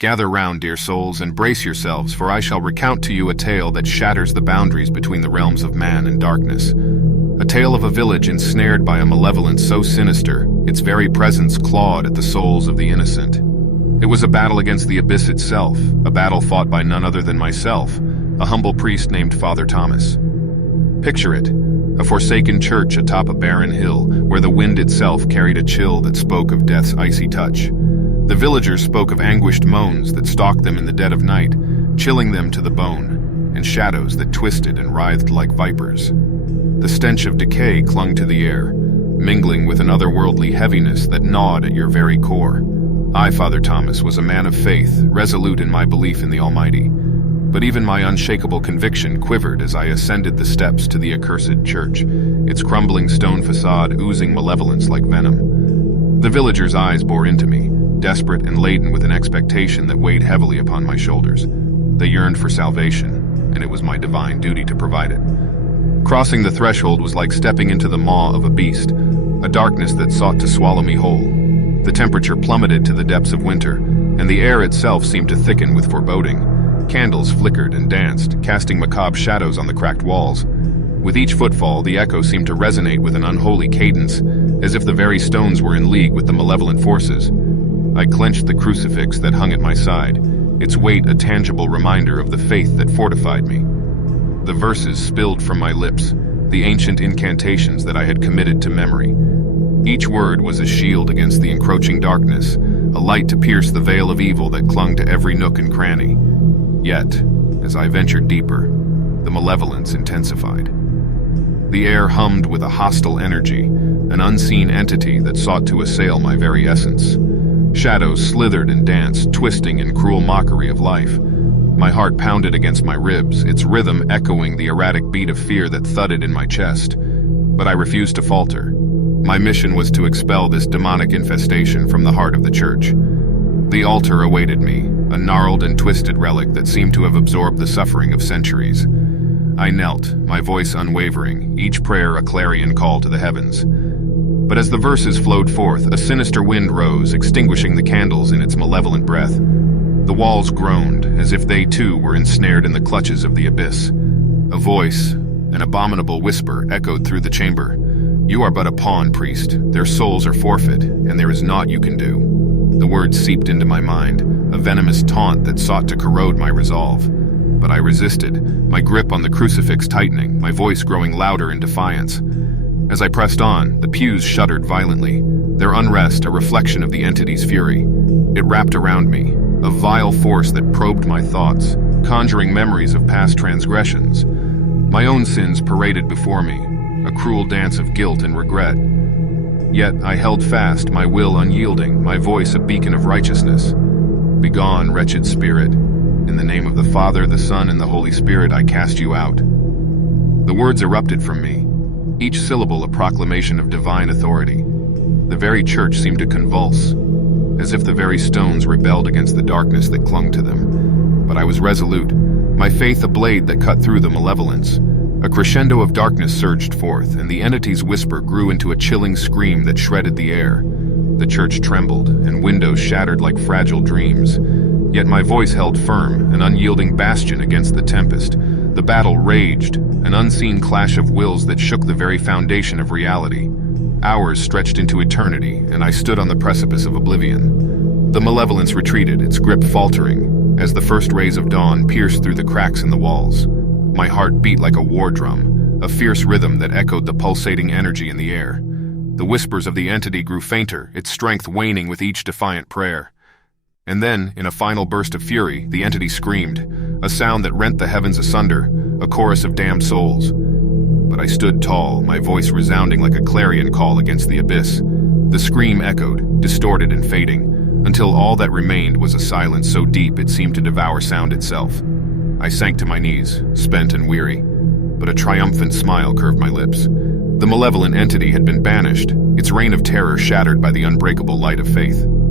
Gather round, dear souls, and brace yourselves, for I shall recount to you a tale that shatters the boundaries between the realms of man and darkness. A tale of a village ensnared by a malevolence so sinister, its very presence clawed at the souls of the innocent. It was a battle against the abyss itself, a battle fought by none other than myself, a humble priest named Father Thomas. Picture it, a forsaken church atop a barren hill, where the wind itself carried a chill that spoke of death's icy touch. The villagers spoke of anguished moans that stalked them in the dead of night, chilling them to the bone, and shadows that twisted and writhed like vipers. The stench of decay clung to the air, mingling with an otherworldly heaviness that gnawed at your very core. I, Father Thomas, was a man of faith, resolute in my belief in the Almighty. But even my unshakable conviction quivered as I ascended the steps to the accursed church, its crumbling stone facade oozing malevolence like venom. The villagers' eyes bore into me, desperate and laden with an expectation that weighed heavily upon my shoulders. They yearned for salvation, and it was my divine duty to provide it. Crossing the threshold was like stepping into the maw of a beast, a darkness that sought to swallow me whole. The temperature plummeted to the depths of winter, and the air itself seemed to thicken with foreboding. Candles flickered and danced, casting macabre shadows on the cracked walls. With each footfall, the echo seemed to resonate with an unholy cadence, as if the very stones were in league with the malevolent forces. I clenched the crucifix that hung at my side, its weight a tangible reminder of the faith that fortified me. The verses spilled from my lips, the ancient incantations that I had committed to memory. Each word was a shield against the encroaching darkness, a light to pierce the veil of evil that clung to every nook and cranny. Yet, as I ventured deeper, the malevolence intensified. The air hummed with a hostile energy, an unseen entity that sought to assail my very essence. Shadows slithered and danced, twisting in cruel mockery of life. My heart pounded against my ribs, its rhythm echoing the erratic beat of fear that thudded in my chest. But I refused to falter. My mission was to expel this demonic infestation from the heart of the church. The altar awaited me, a gnarled and twisted relic that seemed to have absorbed the suffering of centuries. I knelt, my voice unwavering, each prayer a clarion call to the heavens. But as the verses flowed forth, a sinister wind rose, extinguishing the candles in its malevolent breath. The walls groaned, as if they too were ensnared in the clutches of the abyss. A voice, an abominable whisper, echoed through the chamber. "You are but a pawn, priest. Their souls are forfeit, and there is naught you can do." The words seeped into my mind, a venomous taunt that sought to corrode my resolve. But I resisted, my grip on the crucifix tightening, my voice growing louder in defiance. As I pressed on, the pews shuddered violently, their unrest a reflection of the entity's fury. It wrapped around me, a vile force that probed my thoughts, conjuring memories of past transgressions. My own sins paraded before me, a cruel dance of guilt and regret. Yet I held fast, my will unyielding, my voice a beacon of righteousness. "Begone, wretched spirit. In the name of the Father, the Son, and the Holy Spirit, I cast you out." The words erupted from me, each syllable a proclamation of divine authority. The very church seemed to convulse, as if the very stones rebelled against the darkness that clung to them. But I was resolute, my faith a blade that cut through the malevolence. A crescendo of darkness surged forth, and the entity's whisper grew into a chilling scream that shredded the air. The church trembled, and windows shattered like fragile dreams. Yet my voice held firm, an unyielding bastion against the tempest. The battle raged, an unseen clash of wills that shook the very foundation of reality. Hours stretched into eternity, and I stood on the precipice of oblivion. The malevolence retreated, its grip faltering, as the first rays of dawn pierced through the cracks in the walls. My heart beat like a war drum, a fierce rhythm that echoed the pulsating energy in the air. The whispers of the entity grew fainter, its strength waning with each defiant prayer. And then, in a final burst of fury, the entity screamed, a sound that rent the heavens asunder, a chorus of damned souls. But I stood tall, my voice resounding like a clarion call against the abyss. The scream echoed, distorted and fading, until all that remained was a silence so deep it seemed to devour sound itself. I sank to my knees, spent and weary, but a triumphant smile curved my lips. The malevolent entity had been banished, its reign of terror shattered by the unbreakable light of faith.